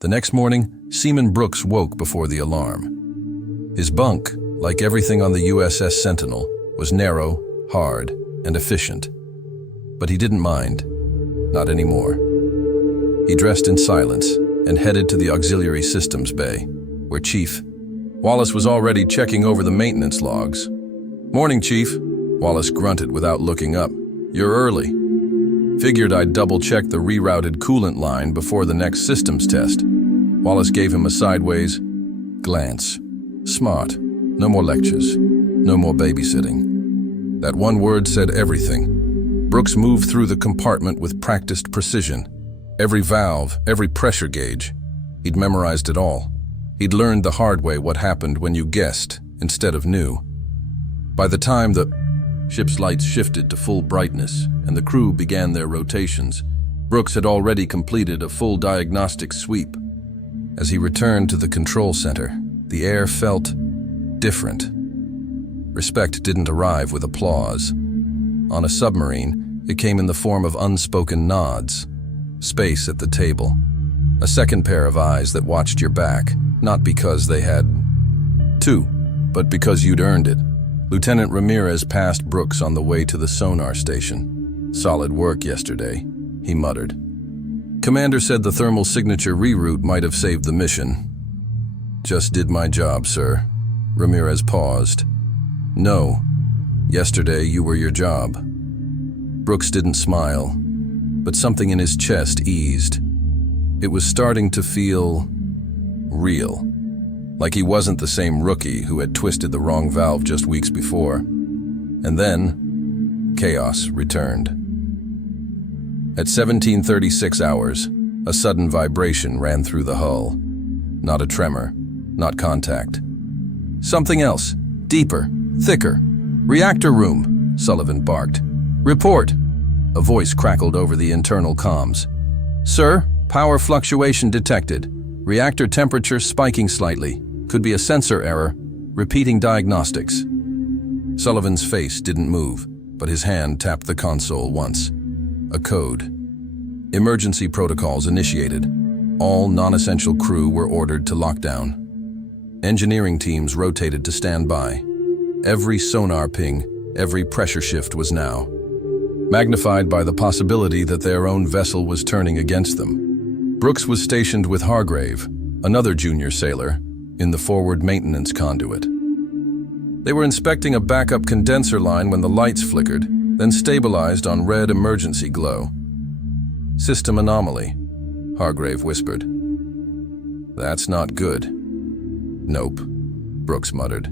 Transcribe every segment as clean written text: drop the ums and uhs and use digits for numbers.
The next morning, Seaman Brooks woke before the alarm. His bunk, like everything on the USS Sentinel, was narrow, hard, and efficient. But he didn't mind. Not anymore. He dressed in silence and headed to the auxiliary systems bay, where Chief Wallace was already checking over the maintenance logs. "Morning, Chief," Wallace grunted without looking up. "You're early." Figured I'd double-check the rerouted coolant line before the next systems test. Wallace gave him a sideways glance. Smart. No more lectures. No more babysitting. That one word said everything. Brooks moved through the compartment with practiced precision. Every valve, every pressure gauge. He'd memorized it all. He'd learned the hard way what happened when you guessed instead of knew. By the time the ship's lights shifted to full brightness and the crew began their rotations, Brooks had already completed a full diagnostic sweep. As he returned to the control center, the air felt different. Respect didn't arrive with applause. On a submarine, it came in the form of unspoken nods. Space at the table. A second pair of eyes that watched your back, not because they had to, but because you'd earned it. Lieutenant Ramirez passed Brooks on the way to the sonar station. "Solid work yesterday," he muttered. "Commander said the thermal signature reroute might have saved the mission." "Just did my job, sir." Ramirez paused. "No. Yesterday you were your job." Brooks didn't smile, but something in his chest eased. It was starting to feel real. Like he wasn't the same rookie who had twisted the wrong valve just weeks before. And then, chaos returned. At 17:36 hours, a sudden vibration ran through the hull. Not a tremor, not contact. Something else, deeper, thicker. "Reactor room," Sullivan barked. "Report." A voice crackled over the internal comms. "Sir, power fluctuation detected. Reactor temperature spiking slightly. Could be a sensor error. Repeating diagnostics." Sullivan's face didn't move, but his hand tapped the console once. A code. Emergency protocols initiated. All non-essential crew were ordered to lockdown. Engineering teams rotated to stand by. Every sonar ping, every pressure shift was now magnified by the possibility that their own vessel was turning against them. Brooks was stationed with Hargrave, another junior sailor, in the forward maintenance conduit. They were inspecting a backup condenser line when the lights flickered, then stabilized on red emergency glow. "System anomaly," Hargrave whispered. "That's not good." "Nope," Brooks muttered.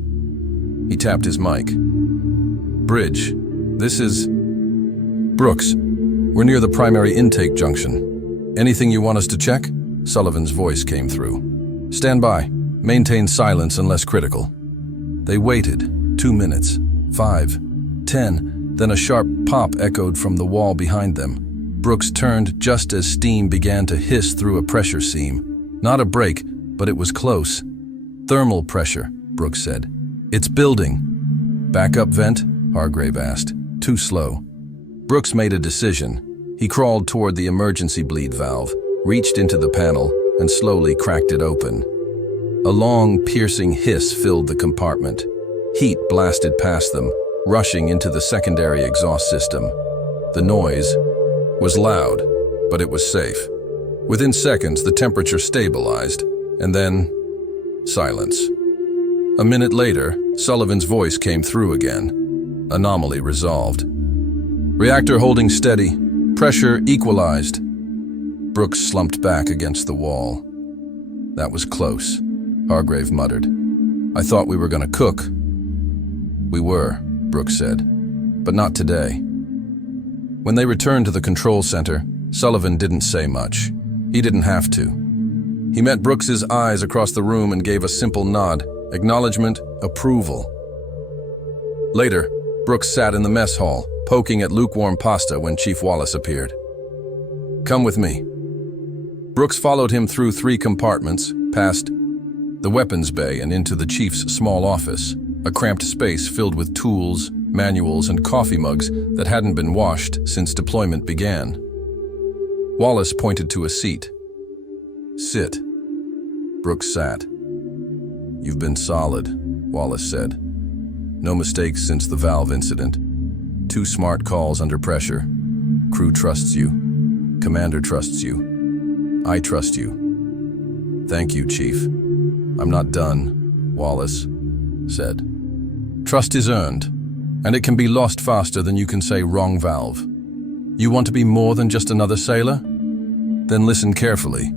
He tapped his mic. "Bridge, this is..." "Brooks, we're near the primary intake junction. Anything you want us to check?" Sullivan's voice came through. "Stand by. Maintain silence unless critical." They waited. 2 minutes. 5. 10. Then a sharp pop echoed from the wall behind them. Brooks turned just as steam began to hiss through a pressure seam. Not a break, but it was close. "Thermal pressure," Brooks said. "It's building." "Backup vent?" Hargrave asked. "Too slow." Brooks made a decision. He crawled toward the emergency bleed valve, reached into the panel, and slowly cracked it open. A long, piercing hiss filled the compartment. Heat blasted past them, rushing into the secondary exhaust system. The noise was loud, but it was safe. Within seconds, the temperature stabilized, and then silence. A minute later, Sullivan's voice came through again. Anomaly resolved. "Reactor holding steady. Pressure equalized." Brooks slumped back against the wall. "That was close," Hargrave muttered. "I thought we were going to cook." "We were," Brooks said, "but not today." When they returned to the control center, Sullivan didn't say much. He didn't have to. He met Brooks's eyes across the room and gave a simple nod, acknowledgement, approval. Later, Brooks sat in the mess hall, poking at lukewarm pasta when Chief Wallace appeared. "Come with me." Brooks followed him through 3 compartments, past the weapons bay and into the chief's small office, a cramped space filled with tools, manuals, and coffee mugs that hadn't been washed since deployment began. Wallace pointed to a seat. "Sit," Brooks sat. "You've been solid," Wallace said. "No mistakes since the valve incident. 2 smart calls under pressure. Crew trusts you. Commander trusts you. I trust you." "Thank you, Chief. I'm not done," Wallace said. "Trust is earned, and it can be lost faster than you can say wrong valve. You want to be more than just another sailor? Then listen carefully."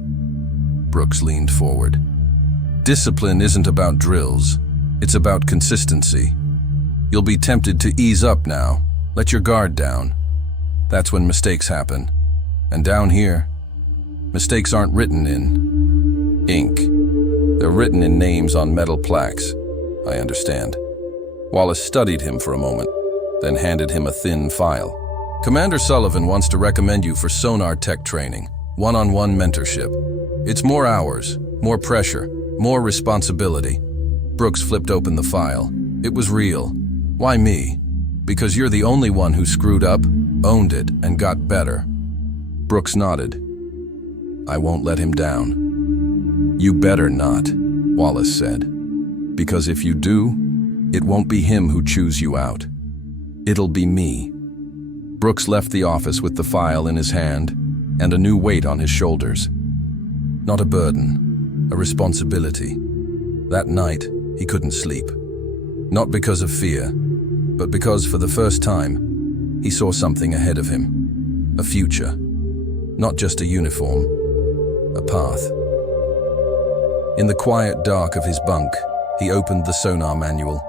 Brooks leaned forward. "Discipline isn't about drills. It's about consistency. You'll be tempted to ease up now. Let your guard down. That's when mistakes happen. And down here, mistakes aren't written in ink. They're written in names on metal plaques. I understand." Wallace studied him for a moment, then handed him a thin file. "Commander Sullivan wants to recommend you for sonar tech training, one-on-one mentorship. It's more hours, more pressure, more responsibility." Brooks flipped open the file. It was real. "Why me?" "Because you're the only one who screwed up, owned it, and got better." Brooks nodded. "I won't let him down." "You better not," Wallace said. "Because if you do, it won't be him who chews you out. It'll be me." Brooks left the office with the file in his hand and a new weight on his shoulders. Not a burden, a responsibility. That night, he couldn't sleep. Not because of fear, but because for the first time, he saw something ahead of him. A future. Not just a uniform. A path. In the quiet dark of his bunk, he opened the sonar manual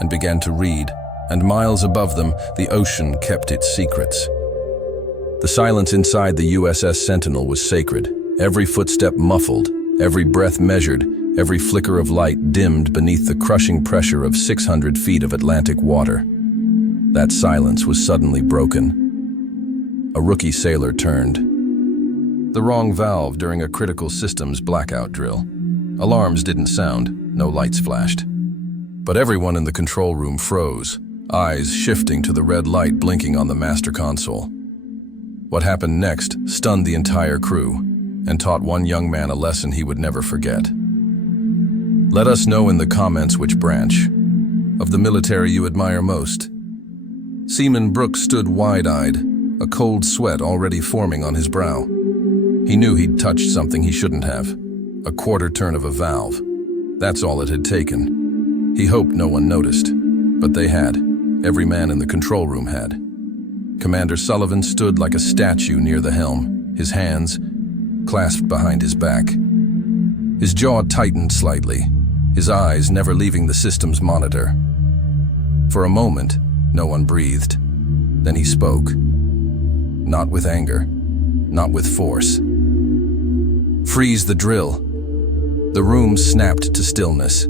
and began to read, and miles above them, the ocean kept its secrets. The silence inside the USS Sentinel was sacred, every footstep muffled, every breath measured, every flicker of light dimmed beneath the crushing pressure of 600 feet of Atlantic water. That silence was suddenly broken. A rookie sailor turned. The wrong valve during a critical systems blackout drill. Alarms didn't sound, no lights flashed. But everyone in the control room froze, eyes shifting to the red light blinking on the master console. What happened next stunned the entire crew and taught one young man a lesson he would never forget. Let us know in the comments which branch of the military you admire most. Seaman Brooks stood wide-eyed, a cold sweat already forming on his brow. He knew he'd touched something he shouldn't have. A quarter turn of a valve. That's all it had taken. He hoped no one noticed, but they had. Every man in the control room had. Commander Sullivan stood like a statue near the helm, his hands clasped behind his back. His jaw tightened slightly, his eyes never leaving the system's monitor. For a moment, no one breathed. Then he spoke. Not with anger, not with force. "Freeze the drill." The room snapped to stillness.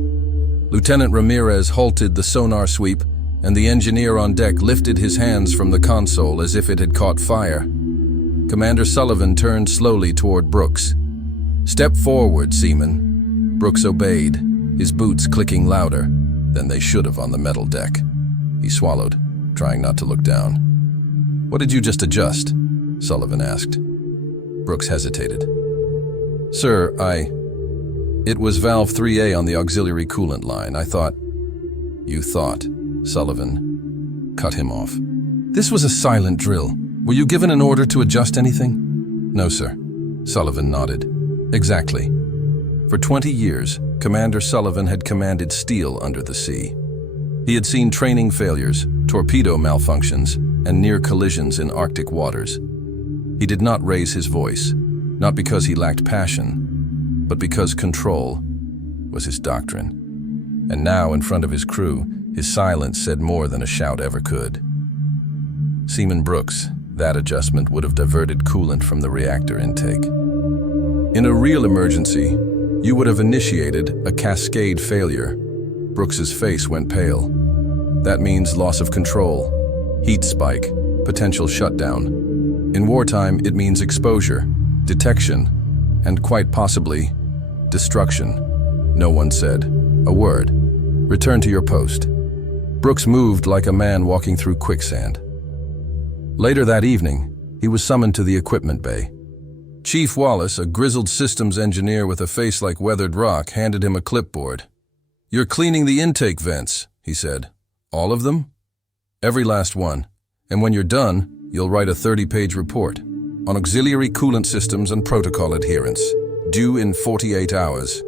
Lieutenant Ramirez halted the sonar sweep, and the engineer on deck lifted his hands from the console as if it had caught fire. Commander Sullivan turned slowly toward Brooks. "Step forward, Seaman." Brooks obeyed, his boots clicking louder than they should have on the metal deck. He swallowed, trying not to look down. "What did you just adjust?" Sullivan asked. Brooks hesitated. "Sir, It was valve 3A on the auxiliary coolant line. I thought..." "You thought," Sullivan cut him off. "This was a silent drill. Were you given an order to adjust anything?" "No, sir." Sullivan nodded. "Exactly." For 20 years, Commander Sullivan had commanded steel under the sea. He had seen training failures, torpedo malfunctions, and near collisions in Arctic waters. He did not raise his voice, not because he lacked passion, but because control was his doctrine. And now, in front of his crew, his silence said more than a shout ever could. Seaman Brooks, that adjustment would have diverted coolant from the reactor intake. In a real emergency, you would have initiated a cascade failure. Brooks's face went pale. That means loss of control, heat spike, potential shutdown. In wartime, it means exposure, detection, and quite possibly, destruction. No one said a word. "Return to your post." Brooks moved like a man walking through quicksand. Later that evening, he was summoned to the equipment bay. Chief Wallace, a grizzled systems engineer with a face like weathered rock, handed him a clipboard. "You're cleaning the intake vents," he said. "All of them?" "Every last one. And when you're done, you'll write a 30-page report on auxiliary coolant systems and protocol adherence, due in 48 hours.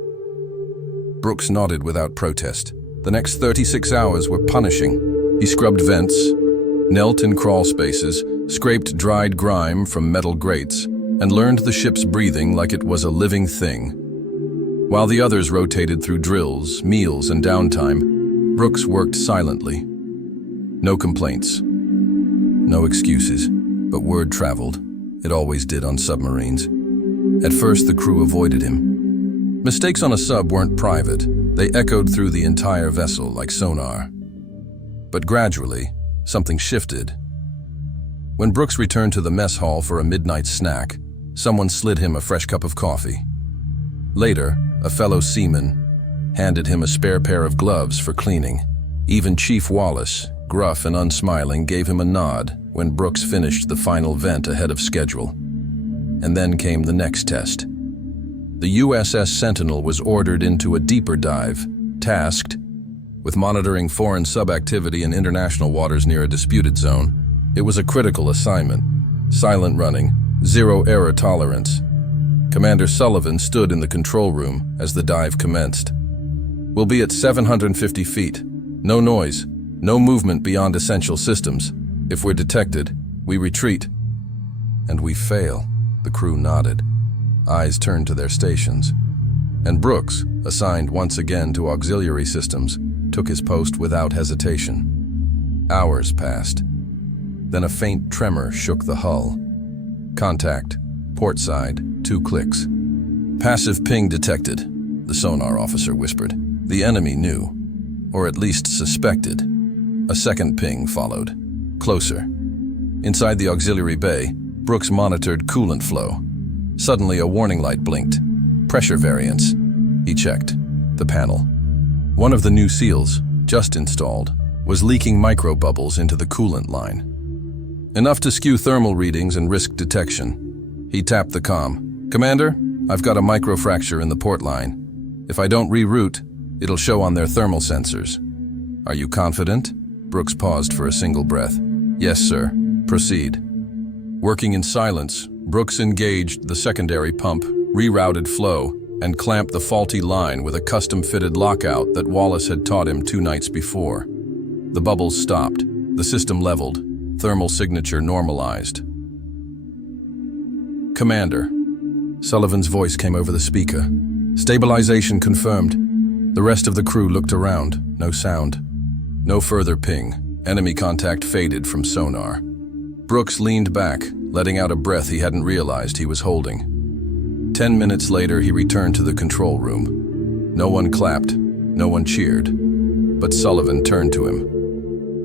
Brooks nodded without protest. The next 36 hours were punishing. He scrubbed vents, knelt in crawl spaces, scraped dried grime from metal grates, and learned the ship's breathing like it was a living thing. While the others rotated through drills, meals, and downtime, Brooks worked silently. No complaints, no excuses, but word traveled. It always did on submarines. At first, the crew avoided him. Mistakes on a sub weren't private. They echoed through the entire vessel like sonar. But gradually, something shifted. When Brooks returned to the mess hall for a midnight snack, someone slid him a fresh cup of coffee. Later, a fellow seaman handed him a spare pair of gloves for cleaning. Even Chief Wallace, gruff and unsmiling, gave him a nod when Brooks finished the final vent ahead of schedule. And then came the next test. The USS Sentinel was ordered into a deeper dive, tasked with monitoring foreign sub-activity in international waters near a disputed zone. It was a critical assignment. Silent running, zero error tolerance. Commander Sullivan stood in the control room as the dive commenced. "We'll be at 750 feet. No noise, no movement beyond essential systems. If we're detected, we retreat." "And we fail," the crew nodded. Eyes turned to their stations. And Brooks, assigned once again to auxiliary systems, took his post without hesitation. Hours passed. Then a faint tremor shook the hull. "Contact. Port side. 2 clicks." "Passive ping detected," the sonar officer whispered. The enemy knew, or at least suspected. A second ping followed. Closer. Inside the auxiliary bay, Brooks monitored coolant flow. Suddenly, a warning light blinked. Pressure variance. He checked the panel. One of the new seals, just installed, was leaking microbubbles into the coolant line. Enough to skew thermal readings and risk detection. He tapped the comm. "Commander, I've got a microfracture in the port line. If I don't reroute, it'll show on their thermal sensors." "Are you confident?" Brooks paused for a single breath. "Yes, sir. Proceed." Working in silence, Brooks engaged the secondary pump, rerouted flow, and clamped the faulty line with a custom-fitted lockout that Wallace had taught him 2 nights before. The bubbles stopped, the system leveled, thermal signature normalized. "Commander," Sullivan's voice came over the speaker. "Stabilization confirmed." The rest of the crew looked around. No sound. No further ping. Enemy contact faded from sonar. Brooks leaned back, letting out a breath he hadn't realized he was holding. 10 minutes later, he returned to the control room. No one clapped, no one cheered. But Sullivan turned to him.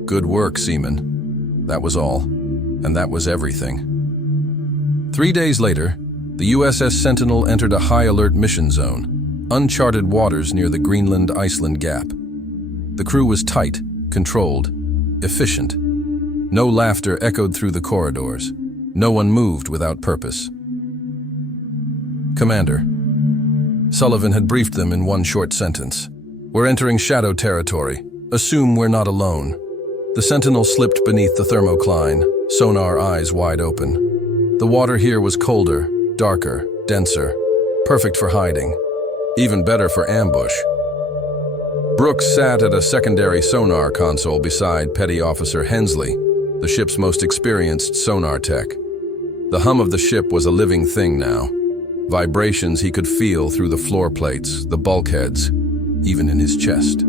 "Good work, Seaman." That was all. And that was everything. 3 days later, the USS Sentinel entered a high-alert mission zone, uncharted waters near the Greenland-Iceland Gap. The crew was tight, controlled, efficient. No laughter echoed through the corridors. No one moved without purpose. "Commander," Sullivan had briefed them in one short sentence. "We're entering shadow territory. Assume we're not alone." The Sentinel slipped beneath the thermocline, sonar eyes wide open. The water here was colder, darker, denser, perfect for hiding, even better for ambush. Brooks sat at a secondary sonar console beside Petty Officer Hensley, the ship's most experienced sonar tech. The hum of the ship was a living thing now. Vibrations he could feel through the floor plates, the bulkheads, even in his chest.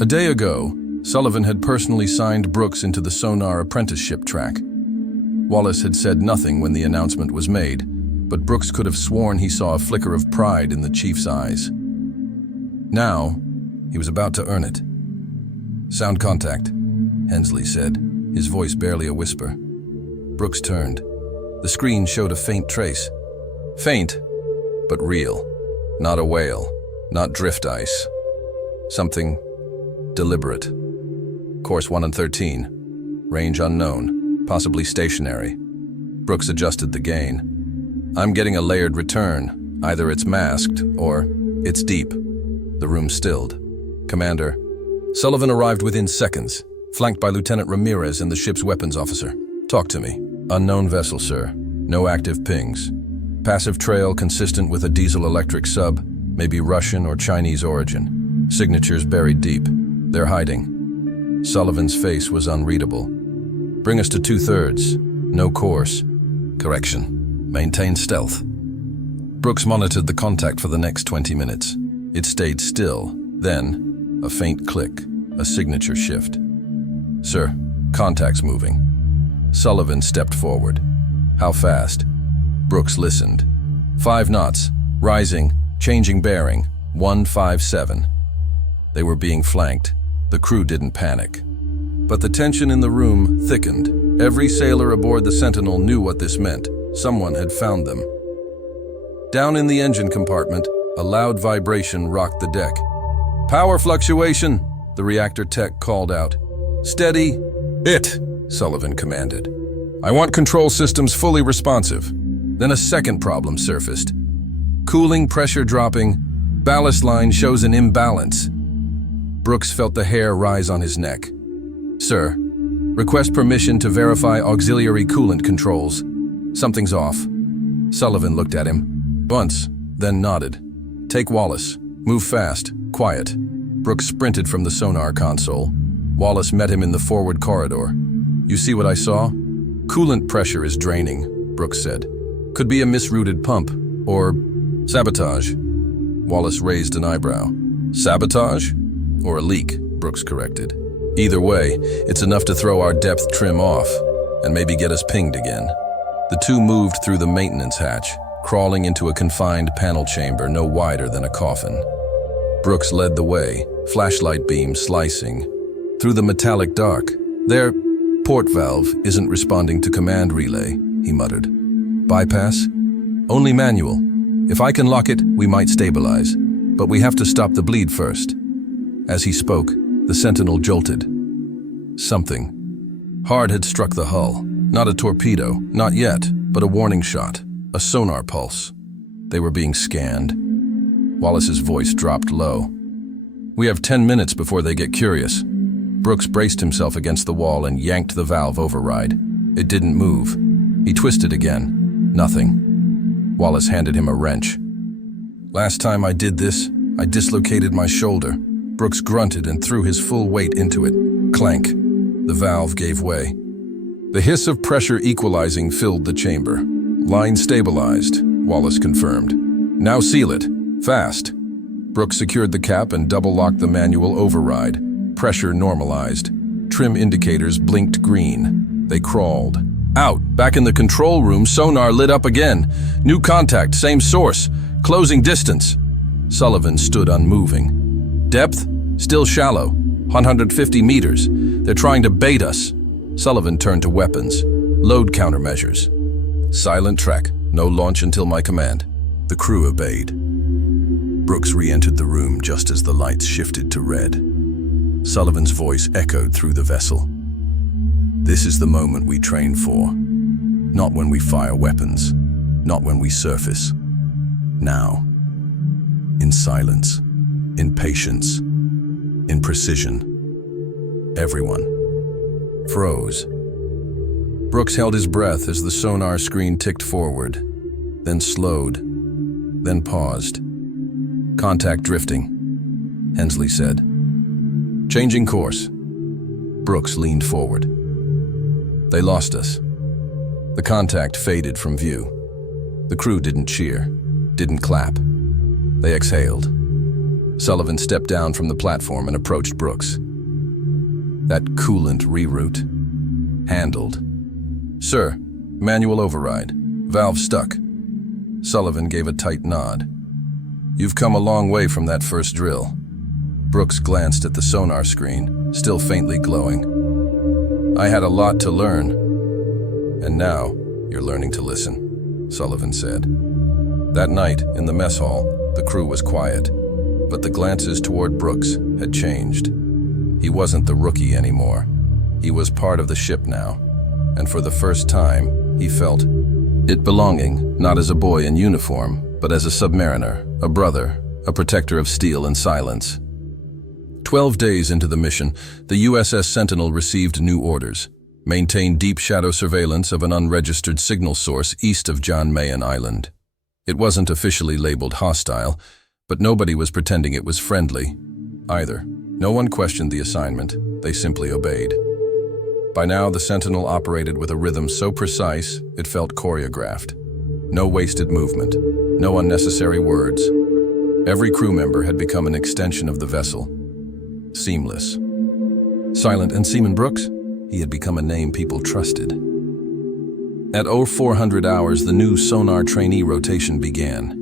A day ago, Sullivan had personally signed Brooks into the sonar apprenticeship track. Wallace had said nothing when the announcement was made, but Brooks could have sworn he saw a flicker of pride in the chief's eyes. Now, he was about to earn it. "Sound contact," Hensley said, his voice barely a whisper. Brooks turned. The screen showed a faint trace. Faint, but real. Not a whale, not drift ice. Something deliberate. Course 1 and 13. Range unknown, possibly stationary. Brooks adjusted the gain. I'm getting a layered return. Either it's masked, or it's deep. The room stilled. Commander. Sullivan arrived within seconds, flanked by Lieutenant Ramirez and the ship's weapons officer. Talk to me. Unknown vessel, sir. No active pings. Passive trail consistent with a diesel-electric sub, maybe Russian or Chinese origin. Signatures buried deep. They're hiding. Sullivan's face was unreadable. Bring us to 2/3. No course. Correction. Maintain stealth. Brooks monitored the contact for the next 20 minutes. It stayed still. Then, a faint click, a signature shift. Sir, contact's moving. Sullivan stepped forward. How fast? Brooks listened. 5 knots, rising, changing bearing, 157. They were being flanked. The crew didn't panic. But the tension in the room thickened. Every sailor aboard the Sentinel knew what this meant. Someone had found them. Down in the engine compartment, a loud vibration rocked the deck. Power fluctuation, the reactor tech called out. Steady. It, Sullivan commanded. I want control systems fully responsive. Then a second problem surfaced. Cooling pressure dropping. Ballast line shows an imbalance. Brooks felt the hair rise on his neck. Sir, request permission to verify auxiliary coolant controls. Something's off. Sullivan looked at him. Once, then nodded. Take Wallace. Move fast. Quiet. Brooks sprinted from the sonar console. Wallace met him in the forward corridor. You see what I saw? Coolant pressure is draining, Brooks said. Could be a misrouted pump, or sabotage. Wallace raised an eyebrow. Sabotage? Or a leak, Brooks corrected. Either way, it's enough to throw our depth trim off, and maybe get us pinged again. The two moved through the maintenance hatch, crawling into a confined panel chamber no wider than a coffin. Brooks led the way, flashlight beam slicing. Through the metallic dark, their port valve isn't responding to command relay, he muttered. Bypass? Only manual. If I can lock it, we might stabilize. But we have to stop the bleed first. As he spoke, the Sentinel jolted. Something. Hard had struck the hull. Not a torpedo, not yet, but a warning shot. A sonar pulse. They were being scanned. Wallace's voice dropped low. We have 10 minutes before they get curious. Brooks braced himself against the wall and yanked the valve override. It didn't move. He twisted again. Nothing. Wallace handed him a wrench. Last time I did this, I dislocated my shoulder. Brooks grunted and threw his full weight into it. Clank. The valve gave way. The hiss of pressure equalizing filled the chamber. Line stabilized, Wallace confirmed. Now seal it. Fast. Brooks secured the cap and double-locked the manual override. Pressure normalized. Trim indicators blinked green. They crawled. Out, back in the control room, sonar lit up again. New contact, same source. Closing distance. Sullivan stood unmoving. Depth? Still shallow. 150 meters. They're trying to bait us. Sullivan turned to weapons. Load countermeasures. Silent track. No launch until my command. The crew obeyed. Brooks re-entered the room just as the lights shifted to red. Sullivan's voice echoed through the vessel. This is the moment we train for. Not when we fire weapons. Not when we surface. Now. In silence. In patience. In precision. Everyone froze. Brooks held his breath as the sonar screen ticked forward, then slowed, then paused. Contact drifting, Hensley said. Changing course. Brooks leaned forward. They lost us. The contact faded from view. The crew didn't cheer, didn't clap. They exhaled. Sullivan stepped down from the platform and approached Brooks. That coolant reroute. Handled. Sir, manual override. Valve stuck. Sullivan gave a tight nod. You've come a long way from that first drill. Brooks glanced at the sonar screen, still faintly glowing. I had a lot to learn. And now, you're learning to listen, Sullivan said. That night, in the mess hall, the crew was quiet, but the glances toward Brooks had changed. He wasn't the rookie anymore. He was part of the ship now, and for the first time, he felt It belonging, not as a boy in uniform, but as a submariner, a brother, a protector of steel and silence. 12 days into the mission, the USS Sentinel received new orders. Maintain deep shadow surveillance of an unregistered signal source east of John Mayen Island. It wasn't officially labeled hostile, but nobody was pretending it was friendly either. No one questioned the assignment, they simply obeyed. By now, the Sentinel operated with a rhythm so precise it felt choreographed. No wasted movement, no unnecessary words. Every crew member had become an extension of the vessel. Seamless. Silent and Seaman Brooks? He had become a name people trusted. At 0400 hours, the new sonar trainee rotation began.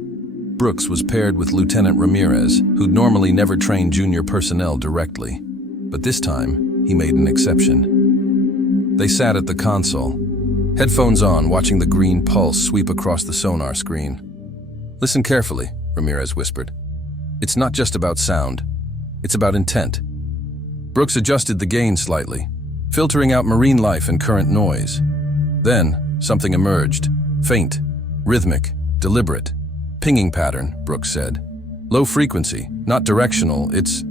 Brooks was paired with Lieutenant Ramirez, who'd normally never trained junior personnel directly. But this time, he made an exception. They sat at the console, headphones on, watching the green pulse sweep across the sonar screen. "Listen carefully," Ramirez whispered. "It's not just about sound. It's about intent." Brooks adjusted the gain slightly, filtering out marine life and current noise. Then, something emerged. Faint, rhythmic, deliberate. "Pinging pattern," Brooks said. "Low frequency, not directional, it's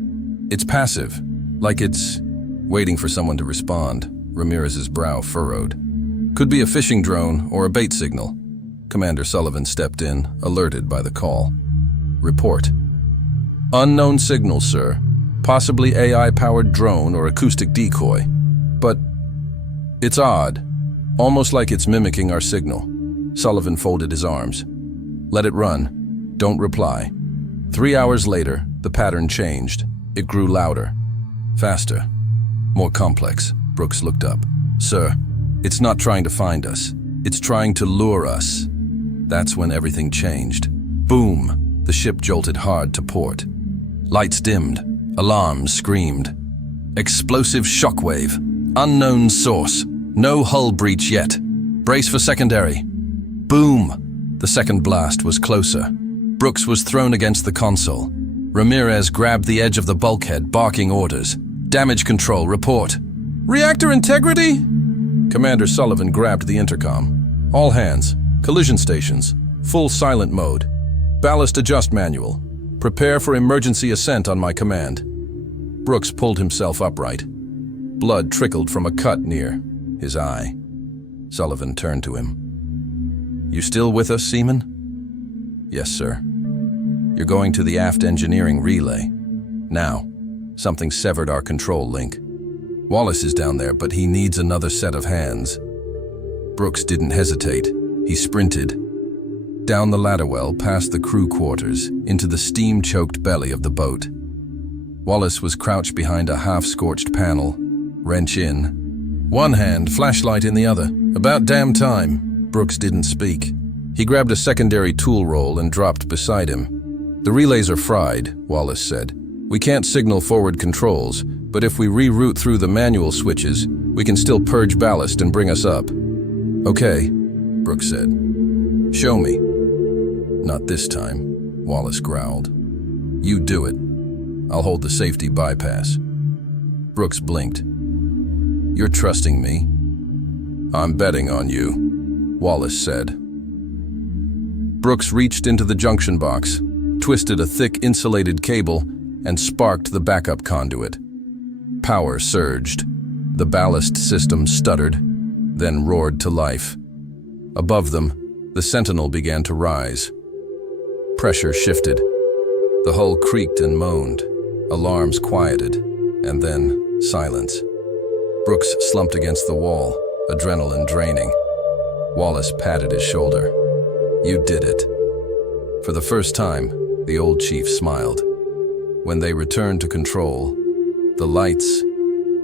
passive. Like it's waiting for someone to respond." Ramirez's brow furrowed. "Could be a fishing drone or a bait signal." Commander Sullivan stepped in, alerted by the call. "Report." "Unknown signal, sir. Possibly AI-powered drone or acoustic decoy. But it's odd. Almost like it's mimicking our signal." Sullivan folded his arms. "Let it run. Don't reply." 3 hours later, the pattern changed. It grew louder. Faster. More complex. Brooks looked up. "Sir, it's not trying to find us. It's trying to lure us." That's when everything changed. Boom! The ship jolted hard to port. Lights dimmed. Alarms screamed. "Explosive shockwave. Unknown source. No hull breach yet. Brace for secondary." Boom! The second blast was closer. Brooks was thrown against the console. Ramirez grabbed the edge of the bulkhead, barking orders. "Damage control, report." "Reactor integrity?" Commander Sullivan grabbed the intercom. "All hands. Collision stations. Full silent mode. Ballast adjust manual. Prepare for emergency ascent on my command." Brooks pulled himself upright. Blood trickled from a cut near his eye. Sullivan turned to him. "You still with us, Seaman?" "Yes, sir." "You're going to the aft engineering relay. Now, something severed our control link. Wallace is down there, but he needs another set of hands." Brooks didn't hesitate. He sprinted. Down the ladder well, past the crew quarters, into the steam-choked belly of the boat. Wallace was crouched behind a half-scorched panel. Wrench in. One hand, flashlight in the other. "About damn time." Brooks didn't speak. He grabbed a secondary tool roll and dropped beside him. "The relays are fried," Wallace said. "We can't signal forward controls, but if we reroute through the manual switches, we can still purge ballast and bring us up." "Okay," Brooks said. "Show me." "Not this time," Wallace growled. "You do it. I'll hold the safety bypass." Brooks blinked. "You're trusting me?" "I'm betting on you," Wallace said. Brooks reached into the junction box, twisted a thick insulated cable, and sparked the backup conduit. Power surged. The ballast system stuttered, then roared to life. Above them, the Sentinel began to rise. Pressure shifted. The hull creaked and moaned. Alarms quieted, and then silence. Brooks slumped against the wall, adrenaline draining. Wallace patted his shoulder. "You did it." For the first time, the old chief smiled. When they returned to control, the lights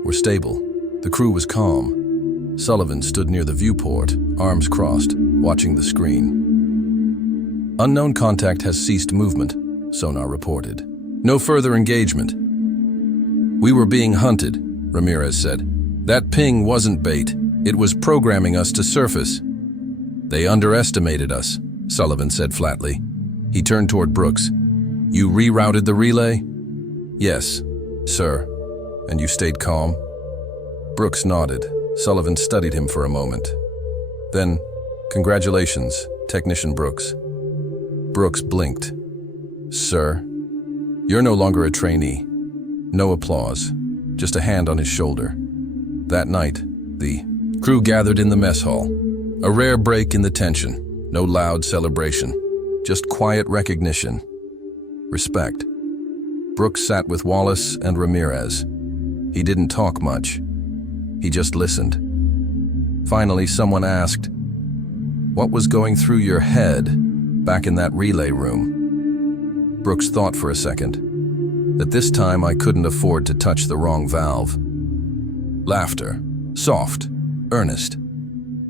were stable. The crew was calm. Sullivan stood near the viewport, arms crossed, watching the screen. "Unknown contact has ceased movement," sonar reported. "No further engagement." "We were being hunted," Ramirez said. "That ping wasn't bait. It was programming us to surface." "They underestimated us," Sullivan said flatly. He turned toward Brooks. "You rerouted the relay?" "Yes, sir." "And you stayed calm?" Brooks nodded. Sullivan studied him for a moment. Then, Congratulations, Technician Brooks. Brooks blinked. Sir, you're no longer a trainee. No applause, just a hand on his shoulder. That night, the crew gathered in the mess hall. A rare break in the tension, no loud celebration, just quiet recognition. Respect. Brooks sat with Wallace and Ramirez. He didn't talk much. He just listened. Finally, someone asked, "What was going through your head back in that relay room?" Brooks thought for a second. That this time I couldn't afford to touch the wrong valve. Laughter. Soft. Earnest.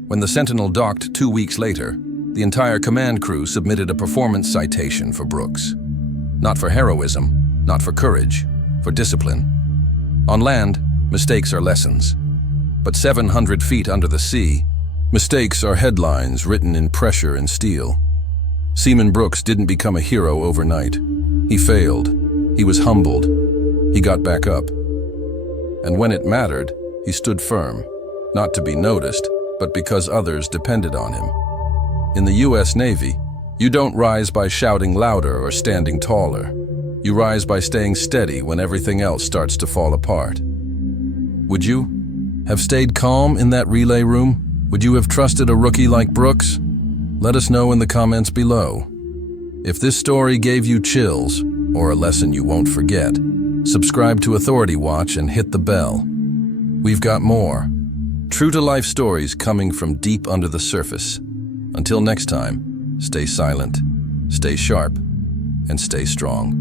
When the Sentinel docked 2 weeks later, the entire command crew submitted a performance citation for Brooks. Not for heroism, not for courage, for discipline. On land, mistakes are lessons. But 700 feet under the sea, mistakes are headlines written in pressure and steel. Seaman Brooks didn't become a hero overnight. He failed. He was humbled. He got back up. And when it mattered, he stood firm, not to be noticed, but because others depended on him. In the U.S. Navy, you don't rise by shouting louder or standing taller. You rise by staying steady when everything else starts to fall apart. Would you have stayed calm in that relay room? Would you have trusted a rookie like Brooks? Let us know in the comments below. If this story gave you chills, or a lesson you won't forget, subscribe to Authority Watch and hit the bell. We've got more true-to-life stories coming from deep under the surface. Until next time, stay silent, stay sharp, and stay strong.